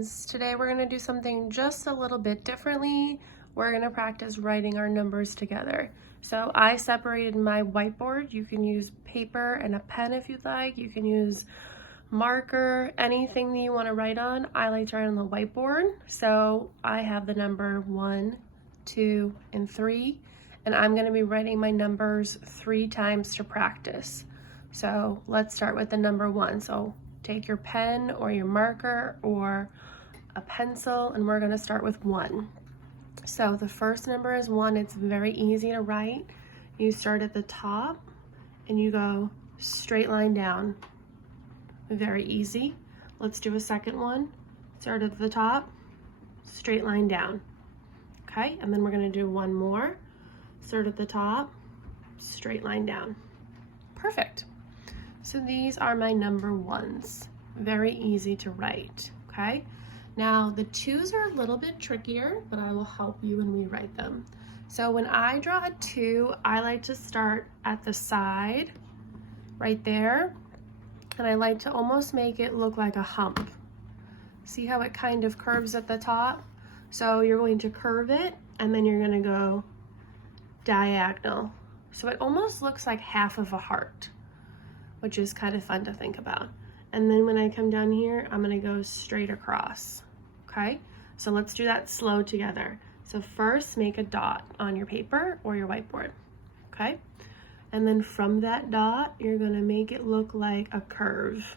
Today we're going to do something just a little bit differently. We're going to practice writing our numbers together. So I separated my whiteboard. You can use paper and a pen if you'd like. You can use marker, anything that you want to write on. I like to write on the whiteboard. So I have the number 1, 2, and 3. And I'm going to be writing my numbers 3 times to practice. So let's start with the number 1. So take your pen or your marker or a pencil, and we're going to start with 1. So the first number is 1. It's very easy to write. You start at the top and you go straight line down. Very easy. Let's do a second one. Start at the top, straight line down. Okay, and then we're going to do one more. Start at the top, straight line down. Perfect. So these are my number 1s. Very easy to write, okay? Now the 2s are a little bit trickier, but I will help you when we write them. So when I draw a 2, I like to start at the side, right there, and I like to almost make it look like a hump. See how it kind of curves at the top? So you're going to curve it, and then you're going to go diagonal. So it almost looks like half of a heart, which is kind of fun to think about. And then when I come down here, I'm gonna go straight across, okay? So let's do that slow together. So first, make a dot on your paper or your whiteboard, okay? And then from that dot, you're gonna make it look like a curve,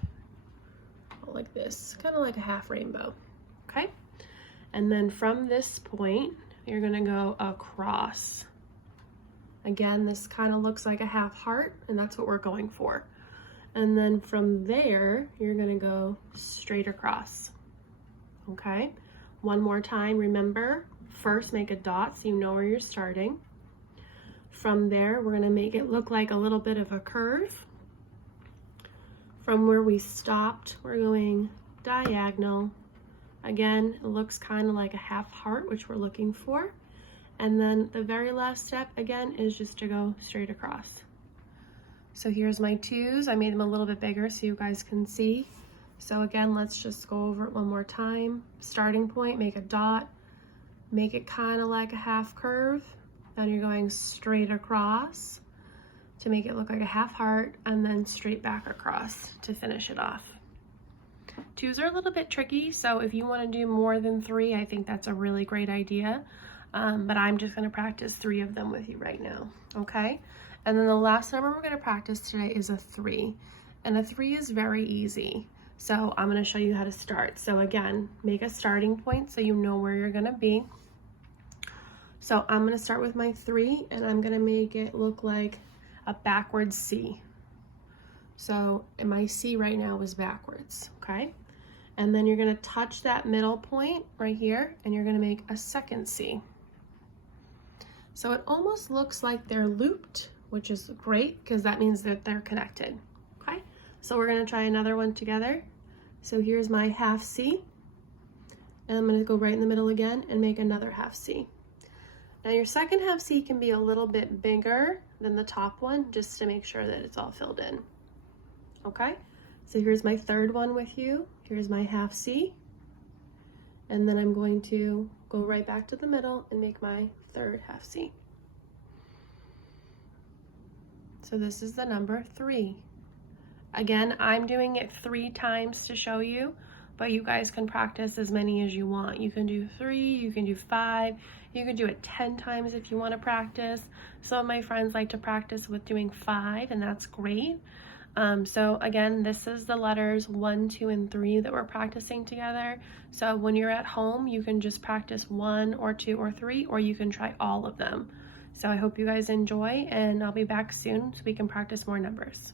like this, kind of like a half rainbow, okay? And then from this point, you're gonna go across. Again, this kind of looks like a half heart, and that's what we're going for. And then from there, you're gonna go straight across, okay? One more time, remember, first make a dot so you know where you're starting. From there, we're gonna make it look like a little bit of a curve. From where we stopped, we're going diagonal. Again, it looks kind of like a half heart, which we're looking for. And then the very last step, again, is just to go straight across. So here's my 2s. I made them a little bit bigger so you guys can see. So again, let's just go over it one more time. Starting point, make a dot, make it kind of like a half curve. Then you're going straight across to make it look like a half heart, and then straight back across to finish it off. 2s are a little bit tricky, so if you want to do more than 3, I think that's a really great idea. But I'm just going to practice 3 of them with you right now, okay? And then the last number we're going to practice today is a 3. And a 3 is very easy. So I'm going to show you how to start. So again, make a starting point so you know where you're going to be. So I'm going to start with my 3, and I'm going to make it look like a backwards C. So my C right now is backwards, okay? And then you're going to touch that middle point right here, and you're going to make a second C. So it almost looks like they're looped, which is great because that means that they're connected, okay? So we're gonna try another one together. So here's my half C, and I'm gonna go right in the middle again and make another half C. Now your second half C can be a little bit bigger than the top one, just to make sure that it's all filled in, okay? So here's my third one with you. Here's my half C, and then I'm going to go right back to the middle and make my third half C. So this is the number 3. Again, I'm doing it 3 times to show you, but you guys can practice as many as you want. You can do 3, you can do 5, you can do it 10 times if you want to practice. Some of my friends like to practice with doing 5, and that's great. So again, this is the letters 1, 2, and 3 that we're practicing together. So when you're at home, you can just practice 1 or 2 or 3, or you can try all of them. So I hope you guys enjoy, and I'll be back soon so we can practice more numbers.